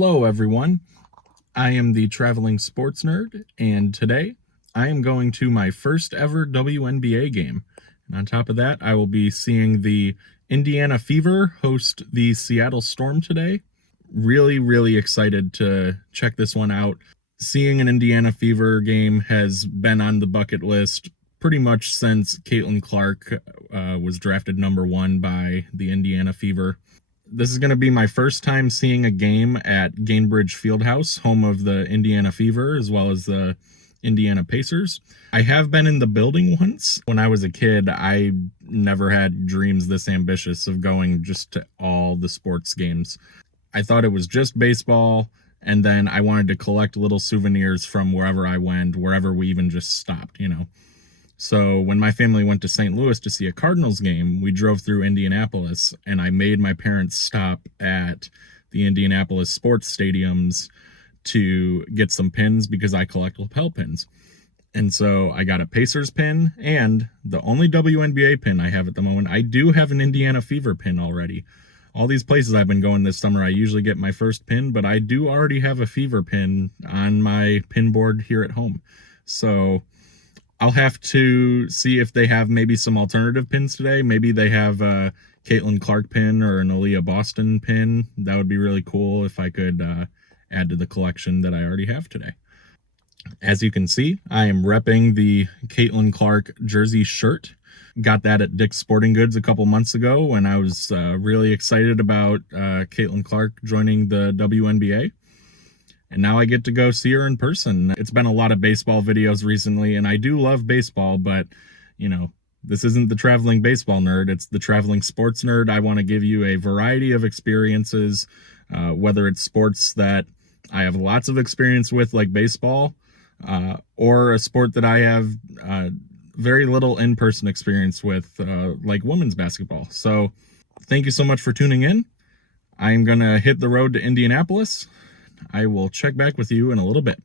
Hello, everyone. I am the traveling sports nerd, and today I am going to my first ever WNBA game. And on top of that, I will be seeing the Indiana Fever host the Seattle Storm today. Really excited to check this one out. Seeing an Indiana Fever game has been on the bucket list pretty much since Caitlin Clark was drafted number 1 by the Indiana Fever. This is going to be my first time seeing a game at Gainbridge Fieldhouse, home of the Indiana Fever, as well as the Indiana Pacers. I have been in the building once. When I was a kid, I never had dreams this ambitious of going just to all the sports games. I thought it was just baseball, and then I wanted to collect little souvenirs from wherever I went, wherever we even just stopped. So when my family went to St. Louis to see a Cardinals game, we drove through Indianapolis, and I made my parents stop at the Indianapolis sports stadiums to get some pins because I collect lapel pins. And so I got a Pacers pin, and the only WNBA pin I have at the moment, I do have an Indiana Fever pin already. All these places I've been going this summer, I usually get my first pin, but I do already have a Fever pin on my pin board here at home. So I'll have to see if they have maybe some alternative pins today. Maybe they have a Caitlin Clark pin or an Aaliyah Boston pin. That would be really cool if I could add to the collection that I already have today. As you can see, I am repping the Caitlin Clark jersey shirt. Got that at Dick's Sporting Goods a couple months ago when I was really excited about Caitlin Clark joining the WNBA. And now I get to go see her in person. It's been a lot of baseball videos recently, and I do love baseball, but, this isn't the traveling baseball nerd. It's the traveling sports nerd. I want to give you a variety of experiences, whether it's sports that I have lots of experience with, like baseball, or a sport that I have very little in-person experience with, like women's basketball. So thank you so much for tuning in. I'm going to hit the road to Indianapolis. I will check back with you in a little bit.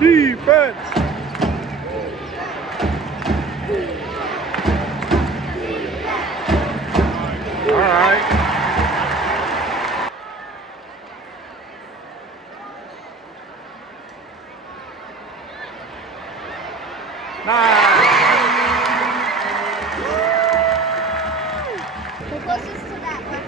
Defense! All right. Nice. The closest to that one.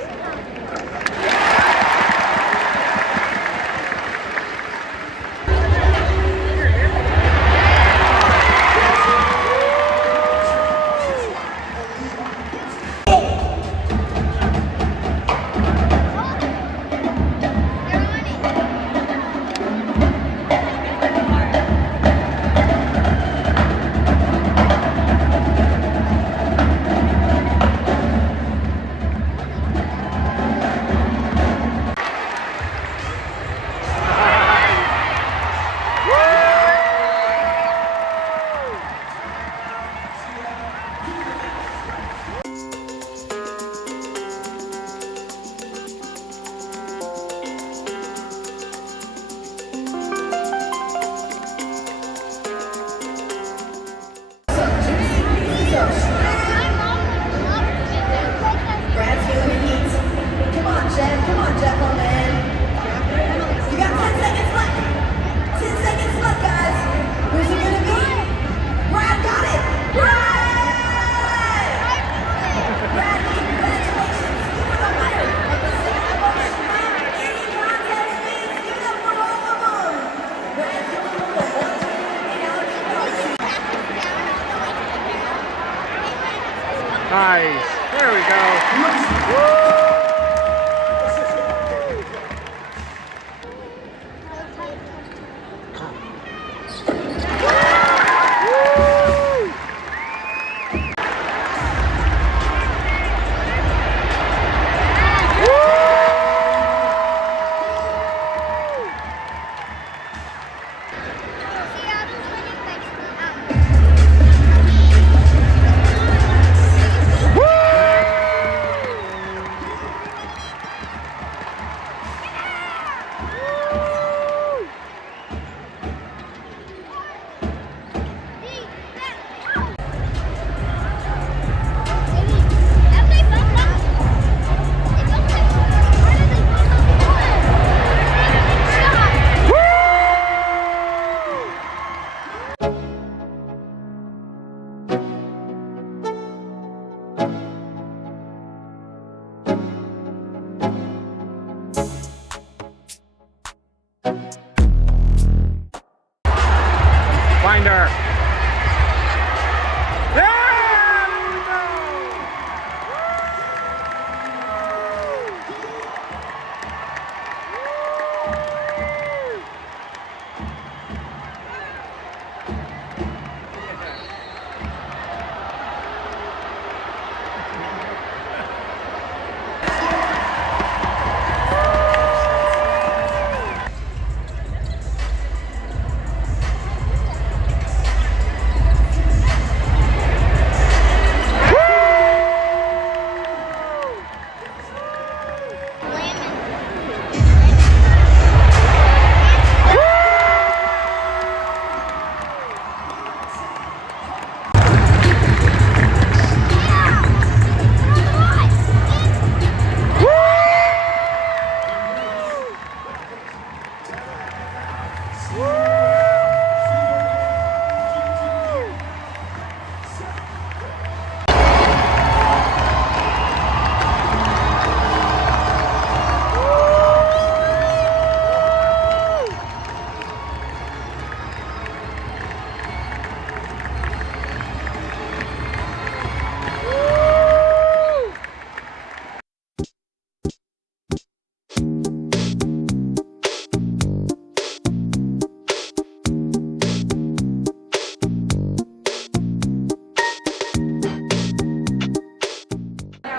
Nice. There we go. Woo!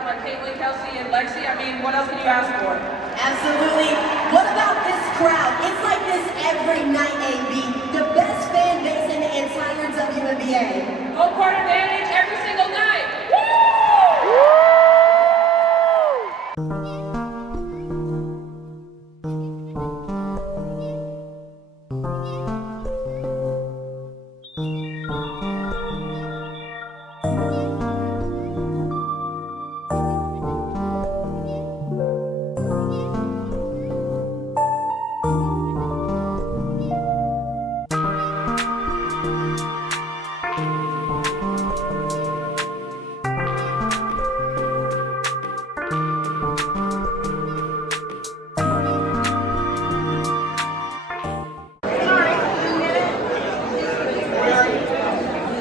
by Caitlin, Kelsey, and Lexi. I mean, what else can you ask for? Absolutely. What about this crowd? It's like this every night, AB. The best fan base in the entire WNBA. Home court advantage every single night.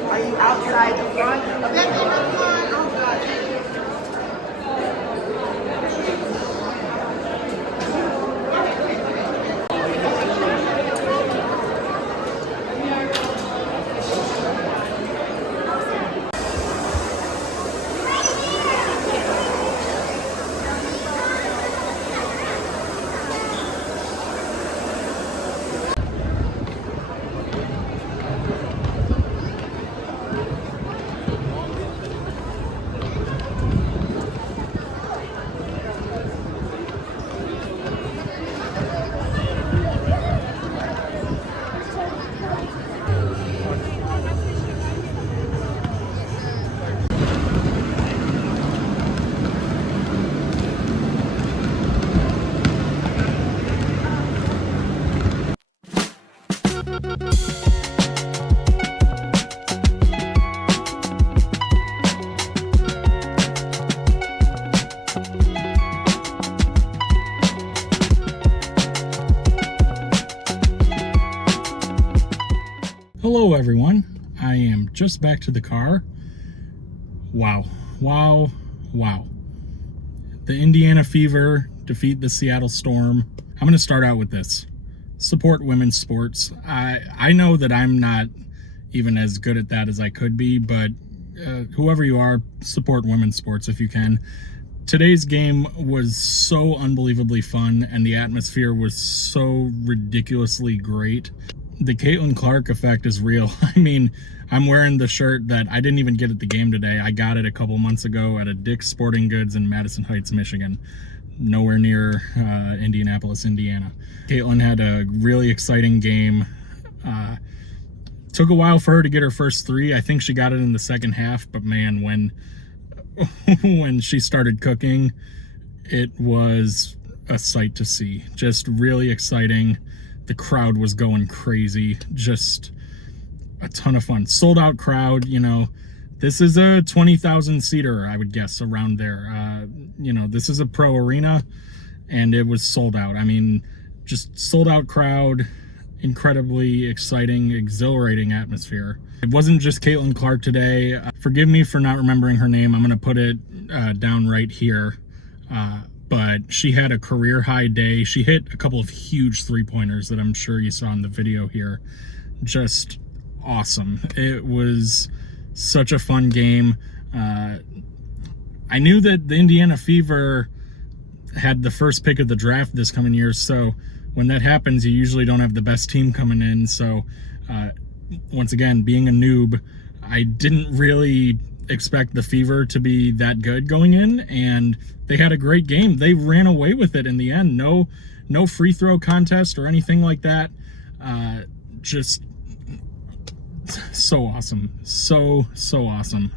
Are you outside the front? Hello, everyone. I am just back to the car. Wow. The Indiana Fever defeat the Seattle Storm. I'm going to start out with this. Support women's sports. I know that I'm not even as good at that as I could be, but whoever you are, support women's sports if you can. Today's game was so unbelievably fun, and the atmosphere was so ridiculously great. The Caitlin Clark effect is real. I mean, I'm wearing the shirt that I didn't even get at the game today. I got it a couple months ago at a Dick's Sporting Goods in Madison Heights, Michigan. Nowhere near Indianapolis, Indiana. Caitlin had a really exciting game. Took a while for her to get her first three. I think she got it in the second half, but man, when she started cooking, it was a sight to see. Just really exciting. The crowd was going crazy. Just a ton of fun. Sold out crowd, you know. This is a 20,000 seater, I would guess, around there. You know, this is a pro arena, and it was sold out. I mean, just sold out crowd, incredibly exciting, exhilarating atmosphere. It wasn't just Caitlin Clark today. Forgive me for not remembering her name. I'm going to put it down right here. But she had a career high day. She hit a couple of huge three-pointers that I'm sure you saw in the video here. Just awesome. It was such a fun game. I knew that the Indiana Fever had the first pick of the draft this coming year, so when that happens, you usually don't have the best team coming in. So once again, being a noob, I didn't really expect the Fever to be that good going in, and they had a great game. They ran away with it in the end. No free throw contest or anything like that. Just so awesome. So awesome.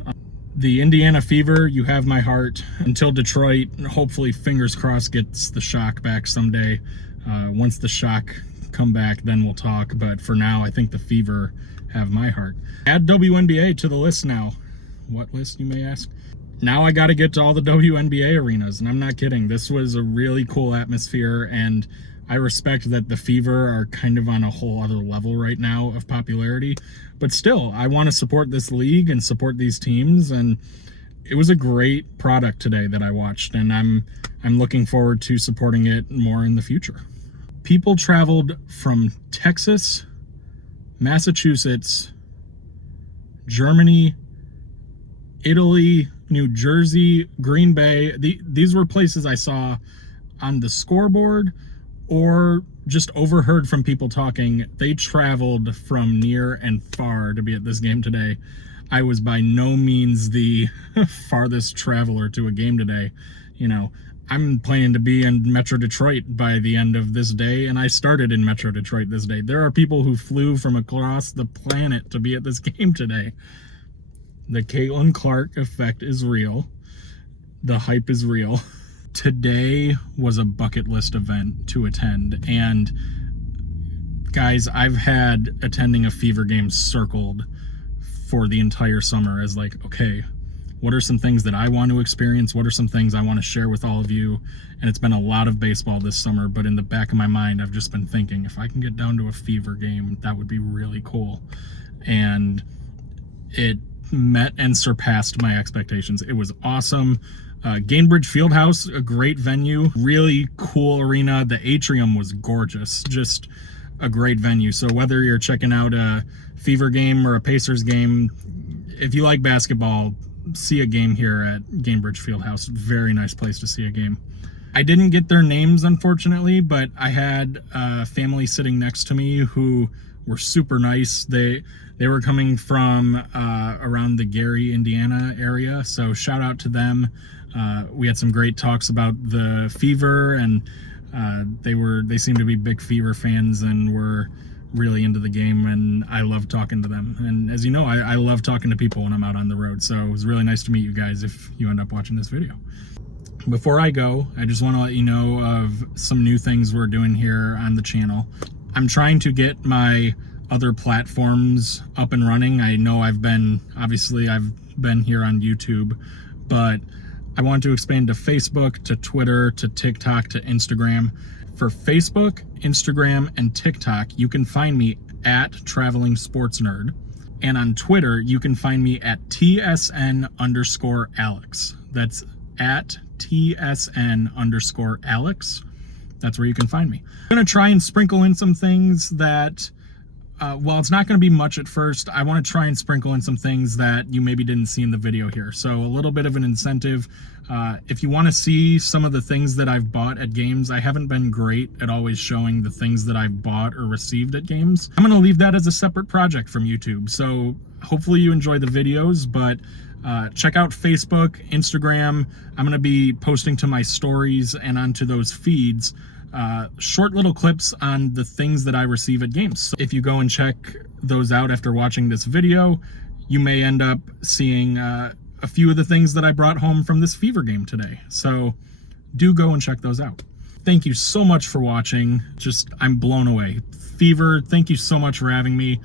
The Indiana Fever, you have my heart. Until Detroit, hopefully, fingers crossed, gets the Shock back someday. Once the Shock come back, then we'll talk. But for now, I think the Fever have my heart. Add WNBA to the list now. What list, you may ask? Now I got to get to all the WNBA arenas, and I'm not kidding. This was a really cool atmosphere, and I respect that the Fever are kind of on a whole other level right now of popularity. But still, I want to support this league and support these teams, and it was a great product today that I watched, and I'm looking forward to supporting it more in the future. People traveled from Texas, Massachusetts, Germany, Italy, New Jersey, Green Bay. These were places I saw on the scoreboard or just overheard from people talking. They traveled from near and far to be at this game today. I was by no means the farthest traveler to a game today. You know, I'm planning to be in Metro Detroit by the end of this day, and I started in Metro Detroit this day. There are people who flew from across the planet to be at this game today. The Caitlin Clark effect is real. The hype is real. Today was a bucket list event to attend, and guys, I've had attending a Fever game circled for the entire summer as like, okay, what are some things that I want to experience? What are some things I want to share with all of you? And it's been a lot of baseball this summer, but in the back of my mind, I've just been thinking, if I can get down to a Fever game, that would be really cool. And it met and surpassed my expectations. It was awesome. Gainbridge Fieldhouse, a great venue, really cool arena. The atrium was gorgeous, just a great venue. So whether you're checking out a Fever game or a Pacers game, if you like basketball, see a game here at Gainbridge Fieldhouse. Very nice place to see a game. I didn't get their names, unfortunately, but I had a family sitting next to me who were super nice. They were coming from around the Gary, Indiana area, so shout out to them. We had some great talks about the Fever, and they seemed to be big Fever fans and were really into the game, and I love talking to them. And as you know, I love talking to people when I'm out on the road, so it was really nice to meet you guys if you end up watching this video. Before I go, I just want to let you know of some new things we're doing here on the channel. I'm trying to get my other platforms up and running. I know I've been here on YouTube, but I want to expand to Facebook, to Twitter, to TikTok, to Instagram. For Facebook, Instagram, and TikTok, you can find me at Traveling Sports Nerd. And on Twitter, you can find me at TSN_Alex. That's at TSN_Alex. That's where you can find me. I'm going to try and sprinkle in some things that, while it's not going to be much at first, I want to try and sprinkle in some things that you maybe didn't see in the video here. So a little bit of an incentive. If you want to see some of the things that I've bought at games, I haven't been great at always showing the things that I've bought or received at games. I'm going to leave that as a separate project from YouTube. So hopefully you enjoy the videos, but check out Facebook, Instagram. I'm going to be posting to my stories and onto those feeds short little clips on the things that I receive at games. So if you go and check those out after watching this video, you may end up seeing a few of the things that I brought home from this Fever game today. So do go and check those out. Thank you so much for watching. I'm blown away. Fever, thank you so much for having me.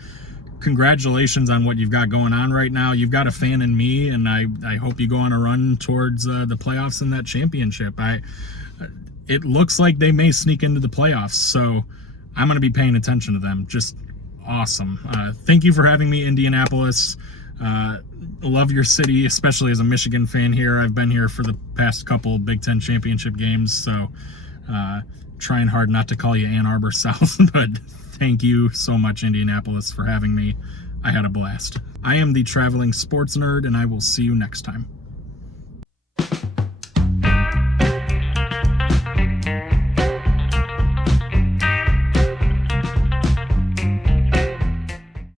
Congratulations on what you've got going on right now. You've got a fan in me, and I hope you go on a run towards the playoffs and that championship. It looks like they may sneak into the playoffs, so I'm going to be paying attention to them. Just awesome. Thank you for having me, Indianapolis. Love your city, especially as a Michigan fan here. I've been here for the past couple Big Ten championship games, so trying hard not to call you Ann Arbor South, but thank you so much, Indianapolis, for having me. I had a blast. I am the Traveling Sports Nerd, and I will see you next time.